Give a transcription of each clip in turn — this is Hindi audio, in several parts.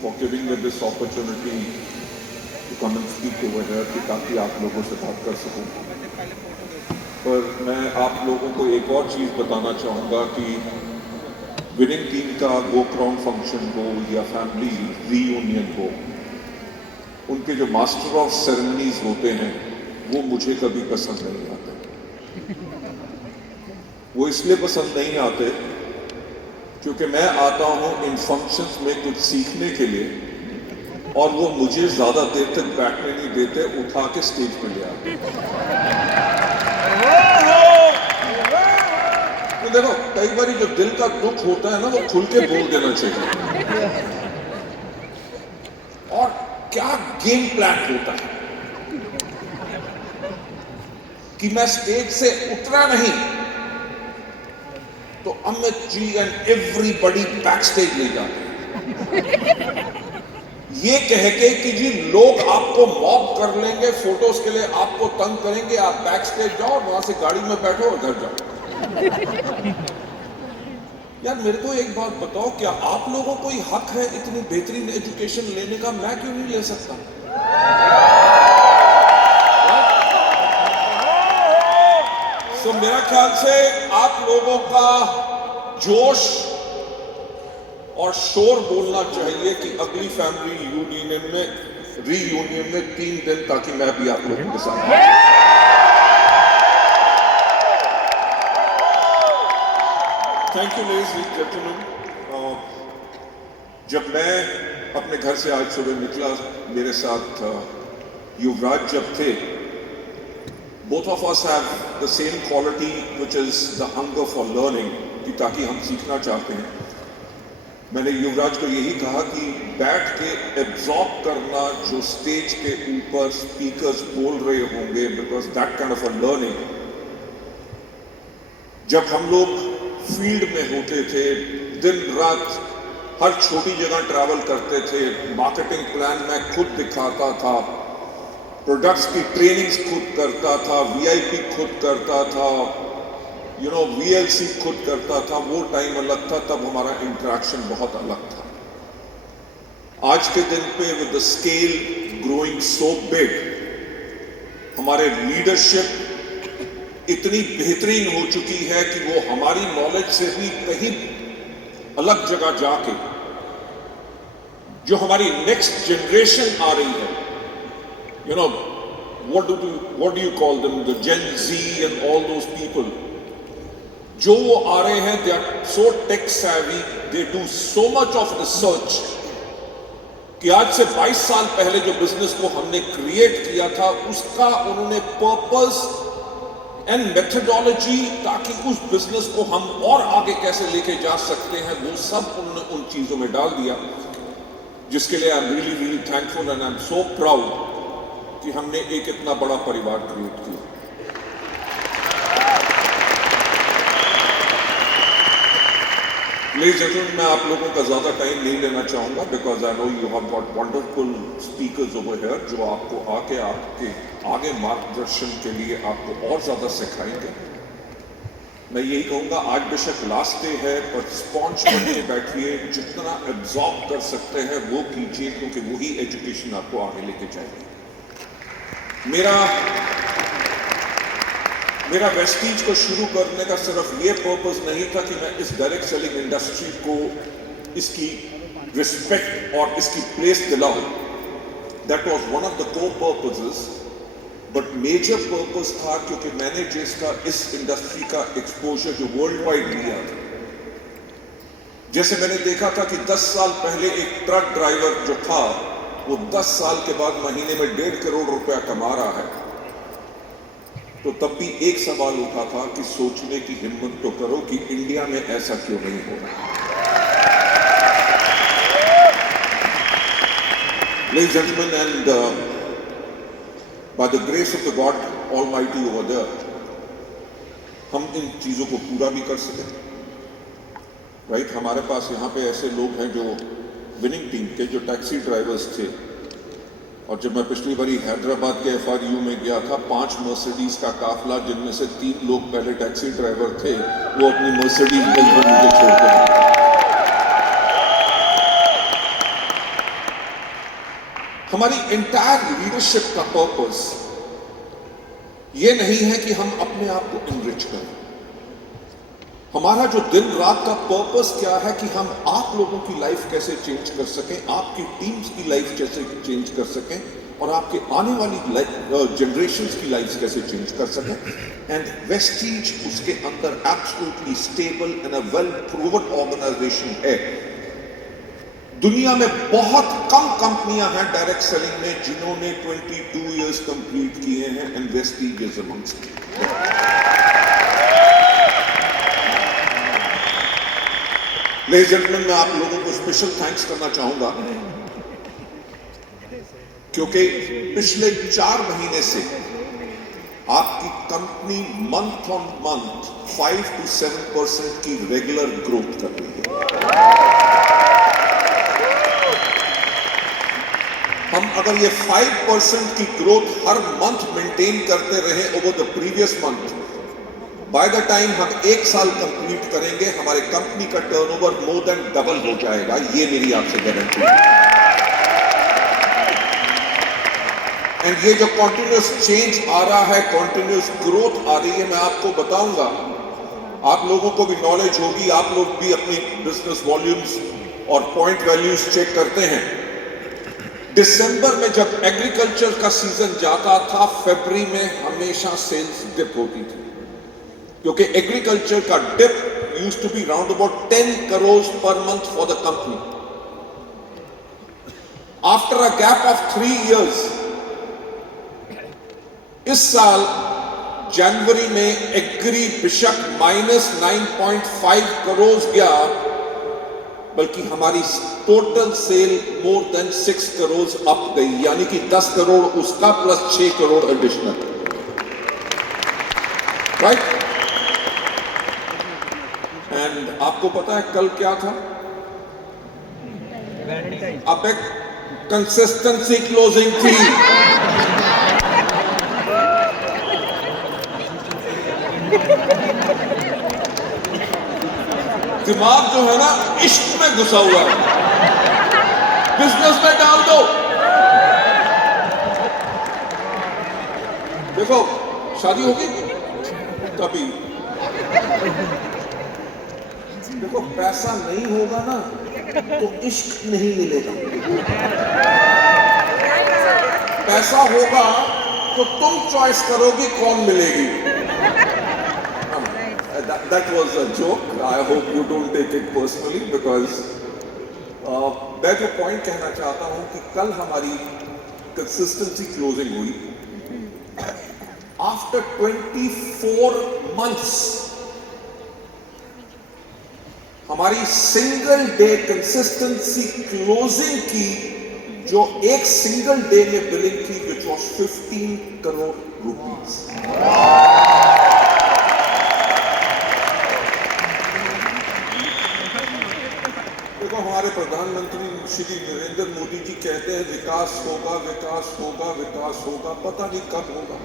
for giving me this opportunity to come and speak over here ताकि आप लोगों से बात कर सकूं। पर मैं आप लोगों को एक और चीज़ बताना चाहूँगा कि विनिंग टीम का गो क्राउन फंक्शन हो या फैमिली रीयूनियन हो, उनके जो मास्टर ऑफ सेरेमनीज होते हैं वो मुझे कभी पसंद नहीं आते। वो इसलिए पसंद नहीं आते क्योंकि मैं आता हूँ इन फंक्शंस में कुछ सीखने के लिए और वो मुझे ज़्यादा देर तक बैठने नहीं देते, उठा के स्टेज पे ले आते। तो देखो, कई बार जो दिल का दुख होता है ना, वो खुल के बोल देना चाहिए। और क्या गेम प्लान होता है कि मैं स्टेज से उतरा नहीं तो Amit ji and everybody back stage ले जाते हैं, ये कह के कि जी लोग आपको मॉब कर लेंगे, फोटोज के लिए आपको तंग करेंगे, आप बैक स्टेज जाओ, वहां से गाड़ी में बैठो और घर जाओ। यार मेरे को एक बात बताओ, क्या आप लोगों को कोई हक है इतनी बेहतरीन एजुकेशन लेने का? मैं क्यों नहीं ले सकता? तो मेरा ख्याल से आप लोगों का जोश और शोर बोलना चाहिए कि अगली फैमिली रीयूनियन में 3 दिन, ताकि मैं भी आप लोगों के साथ। Thank you ladies and gentleman. जब मैं अपने घर से आज सुबह निकला, मेरे साथ युवराज जब थे, both of us have the same quality, which is the hunger for learning, कि ताकि हम सीखना चाहते हैं। मैंने युवराज को यही कहा कि बैठ के एब्जॉर्ब करना जो स्टेज के ऊपर स्पीकर्स बोल रहे होंगे, because that kind of a learning. जब हम लोग फील्ड में होते थे, दिन रात हर छोटी जगह ट्रैवल करते थे, मार्केटिंग प्लान मैं खुद दिखाता था, प्रोडक्ट्स की ट्रेनिंग्स खुद करता था, वीआईपी खुद करता था, वीएलसी खुद करता था। वो टाइम अलग था, तब हमारा इंटरेक्शन बहुत अलग था। आज के दिन पे with the scale growing so big, हमारे लीडरशिप इतनी बेहतरीन हो चुकी है कि वो हमारी नॉलेज से भी कहीं अलग जगह जाके जो हमारी नेक्स्ट जनरेशन आ रही है, what do you call them, the Gen Z and all those people, जो वो आ रहे हैं, they are so tech savvy, they do so much of research कि आज से 22 साल पहले जो बिजनेस को हमने क्रिएट किया था, उसका उन्होंने पर्पस एंड मेथडोलॉजी, ताकि उस बिजनेस को हम और आगे कैसे लेके जा सकते हैं, वो सब उन्होंने उन चीजों में डाल दिया, जिसके लिए I am really thankful and I am so proud कि हमने एक इतना बड़ा परिवार क्रिएट किया। लेडीज एंड जेंटलमैन, मैं आप लोगों का ज्यादा टाइम नहीं लेना चाहूंगा, because I know you have got wonderful speakers over here जो आपको आके आपके आगे मार्गदर्शन के लिए आपको और ज्यादा सिखाएंगे। मैं यही कहूंगा, आज बेशक लास्ट डे है, पर स्पॉन्ज बन के बैठिए, जितना एब्जॉर्ब कर सकते हैं वो कीजिए, क्योंकि वही एजुकेशन आपको आगे लेके जाएगी। मेरा वेस्टीज को शुरू करने का सिर्फ ये पर्पस नहीं था कि मैं इस डायरेक्ट सेलिंग इंडस्ट्री को इसकी रिस्पेक्ट और इसकी प्लेस दिलाऊं। That was one of the core purposes, but major purpose था क्योंकि मैंने जिसका इस इंडस्ट्री का एक्सपोजर जो वर्ल्ड वाइड लिया, जैसे मैंने देखा था कि 10 साल पहले एक ट्रक ड्राइवर जो था, वो 10 साल के बाद महीने में 1.5 करोड़ रुपया कमा रहा है, तो तब भी एक सवाल उठा था कि सोचने की हिम्मत तो करो कि इंडिया में ऐसा क्यों नहीं हो रहा। Ladies and gentlemen, and by the grace of the God Almighty over there, हम इन चीजों को पूरा भी कर सके। राइट, हमारे पास यहाँ पे ऐसे लोग हैं जो विनिंग टीम के जो टैक्सी ड्राइवर्स थे, और जब मैं पिछली बारी हैदराबाद के FRU में गया था, 5 मर्सिडीज का काफिला, जिनमें से 3 लोग पहले टैक्सी ड्राइवर थे, वो अपनी मर्सिडीज मुझे छोड़ कर हमारी एंटायर लीडरशिप का पर्पस ये नहीं है कि हम अपने आप को इनरिच करें। हमारा जो दिन रात का पर्पस क्या है कि हम आप लोगों की लाइफ कैसे चेंज कर सकें, आपकी टीम्स की लाइफ कैसे चेंज कर सकें और आपके आने वाली जनरेशन्स की लाइफ कैसे चेंज कर सकें। एंड वेस्टीज उसके अंदर absolutely stable and a well proven organisation है। दुनिया में बहुत कम कंपनियां हैं डायरेक्ट सेलिंग में जिन्होंने 22 इयर्स कंप्लीट किए हैं, and Vestige is amongst. Ladies and gentleman, मैं आप लोगों को स्पेशल थैंक्स करना चाहूंगा क्योंकि पिछले 4 महीने से आपकी company month on month 5 to 7% की रेगुलर ग्रोथ कर रही है। हम अगर ये 5% की ग्रोथ हर मंथ मेंटेन करते रहे over the previous month, by the time हम 1 साल कंप्लीट करेंगे, हमारे कंपनी का टर्नओवर मोर देन डबल हो जाएगा। ये मेरी आपसे गारंटी है। एंड ये जो कॉन्टिन्यूस चेंज आ रहा है, कॉन्टिन्यूस ग्रोथ आ रही है, मैं आपको बताऊंगा, आप लोगों को भी नॉलेज होगी, आप लोग भी अपनी बिजनेस वॉल्यूम्स और पॉइंट वैल्यूज चेक करते हैं। दिसंबर में जब एग्रीकल्चर का सीजन जाता था, फरवरी में हमेशा सेल्स डिप होती थी क्योंकि एग्रीकल्चर का dip used to be round about 10 crores per month for the company. After a gap of 3 years, इस साल जनवरी में एग्री बिशप -9.5 crores गया, बल्कि हमारी total sale more than 6 crores up गई, यानी कि 10 crore उसका plus 6 crore additional, right. And आपको पता है कल क्या था? अब एक कंसिस्टेंसी क्लोजिंग थी। दिमाग जो है ना इश्क में घुसा हुआ है, बिजनेस में डाल दो। देखो शादी होगी कभी, देखो पैसा नहीं होगा ना तो इश्क नहीं मिलेगा, पैसा होगा तो तुम चॉइस करोगी कौन मिलेगी। That was a joke. I hope you don't take it personally because मैं जो पॉइंट कहना चाहता हूं कि कल हमारी कंसिस्टेंसी क्लोजिंग हुई आफ्टर 24 months। हमारी सिंगल डे कंसिस्टेंसी क्लोजिंग की जो एक सिंगल डे में बिलिंग थी विच वॉज 15 crore rupees। देखो हमारे प्रधानमंत्री श्री नरेंद्र मोदी जी कहते हैं विकास होगा, विकास होगा, विकास होगा, पता नहीं कब होगा,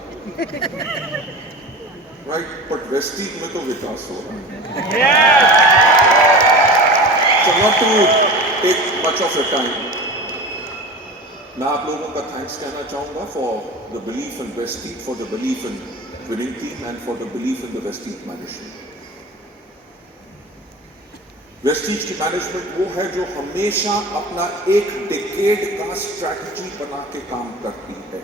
राइट। बट वेस्टीज में तो विकास हो रहा है। So not to take much of your time, मैं आप लोगों का थैंक्स कहना चाहूंगा for the belief in Vestige, for the belief in winning team and for the belief in the Vestige management. Vestige की मैनेजमेंट वो है जो हमेशा अपना एक डिकेड का स्ट्रैटेजी बना के काम करती है।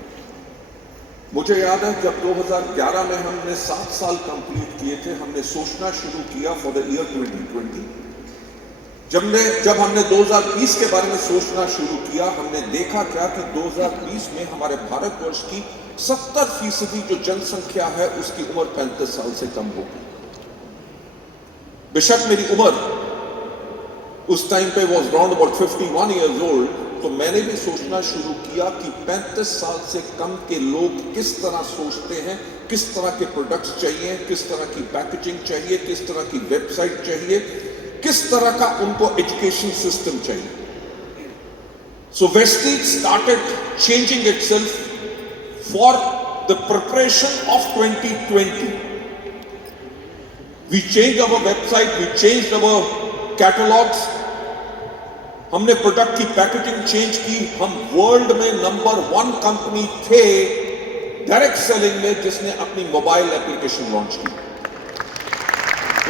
मुझे याद है जब 2011 में हमने 7 साल कंप्लीट किए थे, हमने सोचना शुरू किया फॉर द ईयर 2020। जब हमने 2020 के बारे में सोचना शुरू किया, हमने देखा क्या कि 2020 में हमारे भारतवर्ष की 70% जो जनसंख्या है उसकी उम्र 35 साल से कम होगी। बेशक मेरी उम्र उस टाइम पे was round about 51 years old, तो मैंने भी सोचना शुरू किया कि 35 साल से कम के लोग किस तरह सोचते हैं, किस तरह के प्रोडक्ट्स चाहिए, किस तरह की पैकेजिंग चाहिए, किस तरह की वेबसाइट चाहिए, किस तरह का उनको एजुकेशन सिस्टम चाहिए। So Vestige started changing itself for the preparation of 2020। We change our website, we change our catalogs, हमने प्रोडक्ट की पैकेजिंग चेंज की। हम वर्ल्ड में नंबर 1 कंपनी थे डायरेक्ट सेलिंग में जिसने अपनी मोबाइल एप्लीकेशन लॉन्च की।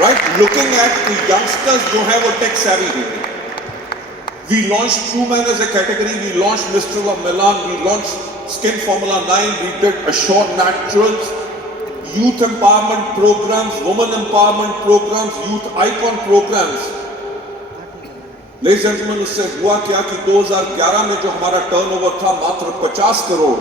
Right, looking at the youngsters जो है वो टेक savvy हैं। We launched Truman as a category. We launched Mistral of Milan. We launched Skin Formula 9. We did Assure Naturals, youth empowerment programs, women empowerment programs, youth icon programs. Ladies and gentlemen, उससे हुआ क्या कि 2011 में जो हमारा टर्नओवर था मात्र 50 करोड़,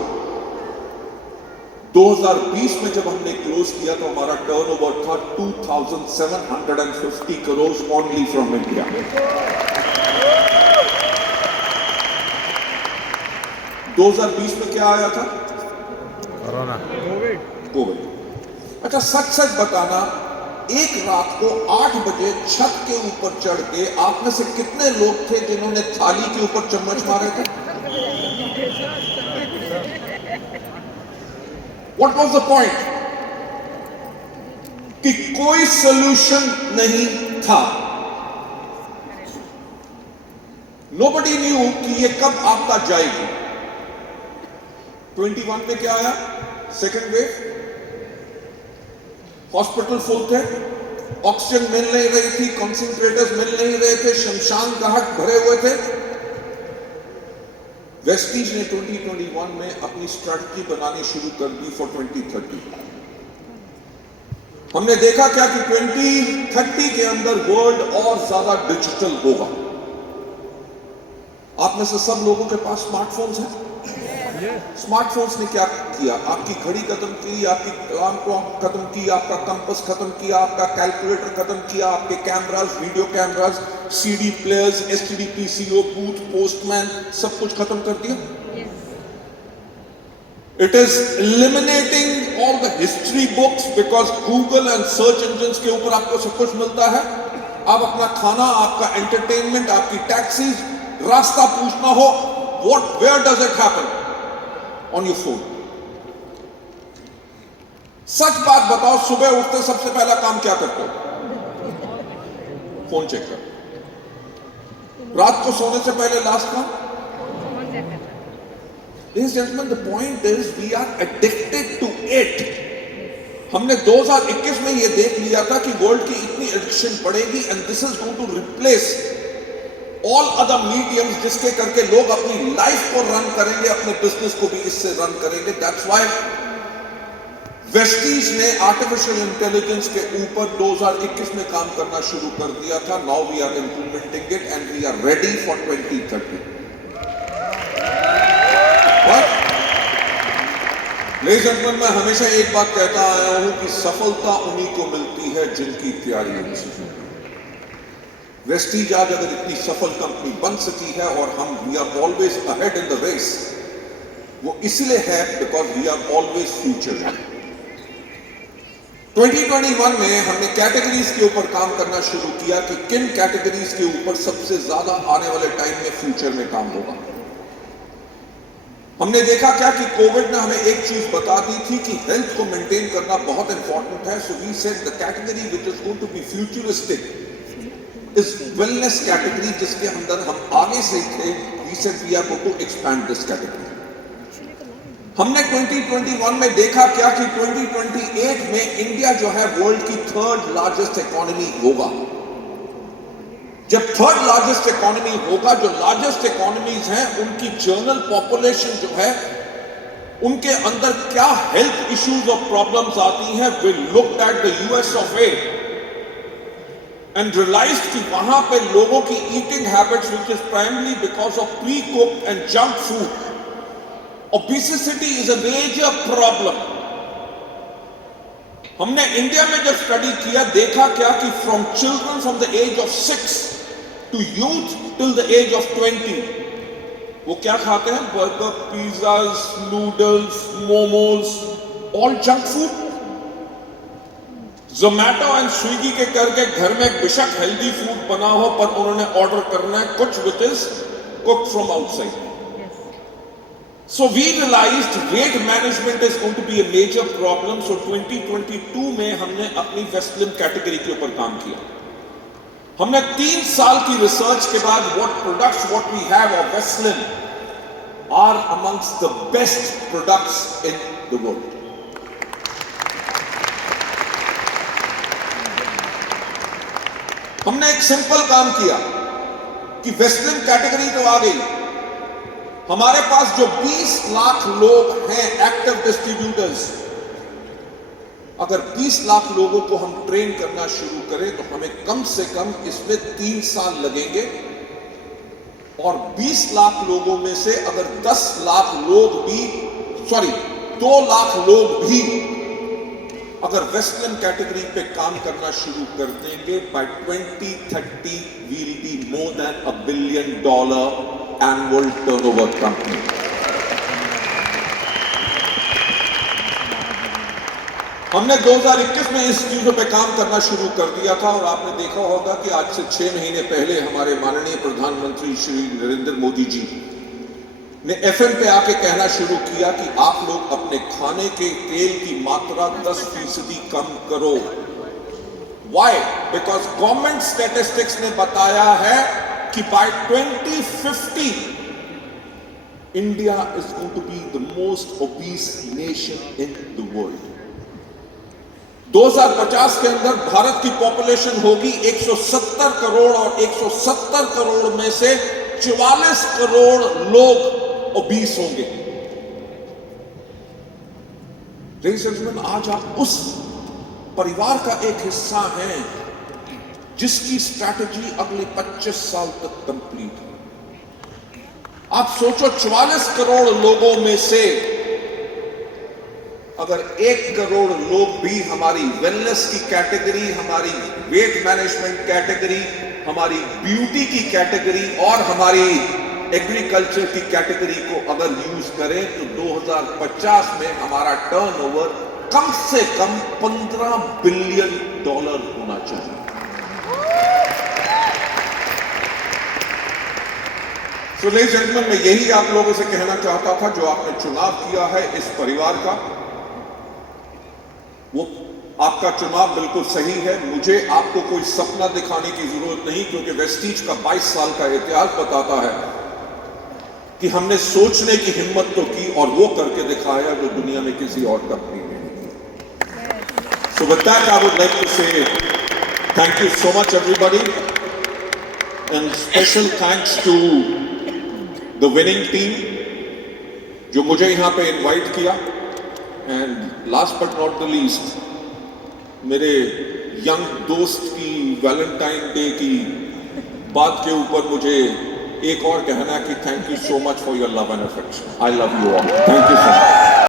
2020 में जब हमने क्लोज किया तो हमारा टर्नओवर था 2750 करोड़ ओनली फ्रॉम इंडिया। 2020 में क्या आया था? Corona, Covid. अच्छा, सच सच बताना, एक रात को 8 बजे छत के ऊपर चढ़ के आप में से कितने लोग थे जिन्होंने थाली के ऊपर चम्मच मारे थे? What was the point? कि कोई सॉल्यूशन नहीं था। Nobody knew कि ये कब आपदा जाएगी। 21 में क्या आया? Second wave. हॉस्पिटल फुल थे, ऑक्सीजन मिल नहीं रही थी, कंसंट्रेटर्स मिल नहीं रहे थे, शमशान घाट भरे हुए थे। वेस्टीज ने 2021 में अपनी स्ट्रैटेजी बनानी शुरू कर दी फॉर 2030। हमने देखा क्या कि 2030 के अंदर वर्ल्ड और ज्यादा डिजिटल होगा। आप में से सब लोगों के पास स्मार्टफोन्स हैं। स्मार्टफोन्स ने क्या किया? आपकी घड़ी खत्म की, आपकी अलार्म क्लॉक खत्म की, आपका कंपास खत्म किया, आपका कैलकुलेटर खत्म किया, आपके cameras, video cameras, CD players, STD PCO, booth, postman, सब कुछ खत्म कर दिया। It is eliminating all the history books because Google and search engine के ऊपर आपको सब कुछ मिलता है। आप अपना खाना, आपका एंटरटेनमेंट, आपकी टैक्सीज, रास्ता पूछना हो, where does it happen? On your phone. सच बात बताओ, सुबह उठते सबसे पहला काम क्या करते हो? फोन चेक कर। रात को सोने से पहले लास्ट काम? Ladies and gentlemen, the point is we are addicted to it. हमने 2021 में ये देख लिया था कि वर्ल्ड की इतनी एडिक्शन बढ़ेगी and this is going to replace all other mediums जिसके करके लोग अपनी लाइफ को रन करेंगे, अपने बिजनेस को भी इससे रन करेंगे। दैट्स व्हाई वेस्टीज ने आर्टिफिशियल इंटेलिजेंस के ऊपर 2021 में काम करना शुरू कर दिया था। Now we are implementing it and we are ready for 2030। Ladies and gentleman, मैं हमेशा एक बात कहता आया हूं कि सफलता उन्हीं को मिलती है जिनकी तैयारी होती है। वेस्टीज आज अगर इतनी सफल कंपनी बन सकी है और हम we are always ahead in the race, वो इसलिए है because we are always future. 2021 में हमने कैटेगरीज के ऊपर काम करना शुरू किया कि किन कैटेगरीज के ऊपर सबसे ज्यादा आने वाले टाइम में फ्यूचर में काम होगा। हमने देखा क्या कि कोविड ने हमें एक चीज बता दी थी कि हेल्थ को मेंटेन करना बहुत इंपॉर्टेंट है। So we said the category which is going to be futuristic is wellness category, जिसके अंदर हम आगे से थे। We said we are going to expand this category. हमने 2021 में देखा क्या कि 2028 में इंडिया जो है वर्ल्ड की 3rd लार्जेस्ट इकोनॉमी होगा। जब 3rd लार्जेस्ट इकोनॉमी होगा, जो लार्जेस्ट इकोनॉमीज हैं उनकी जनरल पॉपुलेशन जो है उनके अंदर क्या हेल्थ इश्यूज और प्रॉब्लम्स आती हैं। We looked at the US of A and realized कि वहां पे लोगों की eating habits which is primarily because of pre cooked and junk food, obesity is a major problem. हमने इंडिया में जब स्टडी किया देखा क्या कि from children from the age of 6 to youth till the age of 20 वो क्या खाते हैं? Burger, pizzas, noodles, momos, all junk food. Zomato and Swiggy के करके घर में बेशक हेल्दी फूड बना हो पर उन्होंने ऑर्डर करना है कुछ which is cooked from outside. So we realized weight management is going to be a major problem. So 2022 में हमने अपनी वेस्टलिन कैटेगरी के ऊपर काम किया। हमने 3 साल की रिसर्च के बाद what we have of Westland are amongst the best products in the world. हमने एक सिंपल काम किया कि वेस्टर्न कैटेगरी तो आ गई, हमारे पास जो 20 लाख लोग हैं एक्टिव डिस्ट्रीब्यूटर्स, अगर 20 लाख लोगों को हम ट्रेन करना शुरू करें तो हमें कम से कम इसमें 3 साल लगेंगे, और 20 लाख लोगों में से अगर 2 लाख लोग भी अगर वेस्टर्न कैटेगरी पे काम करना शुरू कर देंगे, by 2030 we'll be more than $1 billion annual turnover company. हमने 2021 में इस चीजों पे काम करना शुरू कर दिया था, और आपने देखा होगा कि आज से 6 महीने पहले हमारे माननीय प्रधानमंत्री श्री नरेंद्र मोदी जी ने FM पे आके कहना शुरू किया कि आप लोग अपने खाने के तेल की मात्रा 10% कम करो। Why? Because गवर्नमेंट स्टैटिस्टिक्स ने बताया है कि by 2050 India is going to be the most obese nation in the world. 2050 के अंदर भारत की पॉपुलेशन होगी 170 करोड़, और 170 करोड़ में से 44 करोड़ लोग ओबीस होंगे। लेडीज एंड जेंटलमैन, आज आप उस परिवार का एक हिस्सा हैं जिसकी स्ट्रैटेजी अगले 25 साल तक कंप्लीट है। आप सोचो, 44 करोड़ लोगों में से अगर 1 करोड़ लोग भी हमारी वेलनेस की कैटेगरी, हमारी वेट मैनेजमेंट कैटेगरी, हमारी ब्यूटी की कैटेगरी और हमारी एग्रीकल्चर की कैटेगरी को अगर यूज करें तो 2050 में हमारा टर्नओवर कम से कम $15 बिलियन होना चाहिए। सो लेडीज एंड जेंटलमैन, मैं यही आप लोगों से कहना चाहता था। जो आपने चुनाव किया है इस परिवार का, वो आपका चुनाव बिल्कुल सही है। मुझे आपको कोई सपना दिखाने की जरूरत नहीं, क्योंकि वेस्टीज का 22 साल का इतिहास बताता है कि हमने सोचने की हिम्मत तो की और वो करके दिखाया जो दुनिया में किसी और कंपनी ने नहीं किया। So with that I would like to say thank you so much everybody, and special thanks to the winning team जो मुझे यहां पे इनवाइट किया, and last but not the least मेरे यंग दोस्त की वैलेंटाइन डे की बात के ऊपर मुझे एक और कहना है कि thank you so much for your love and affection. I love you all. Thank you so much.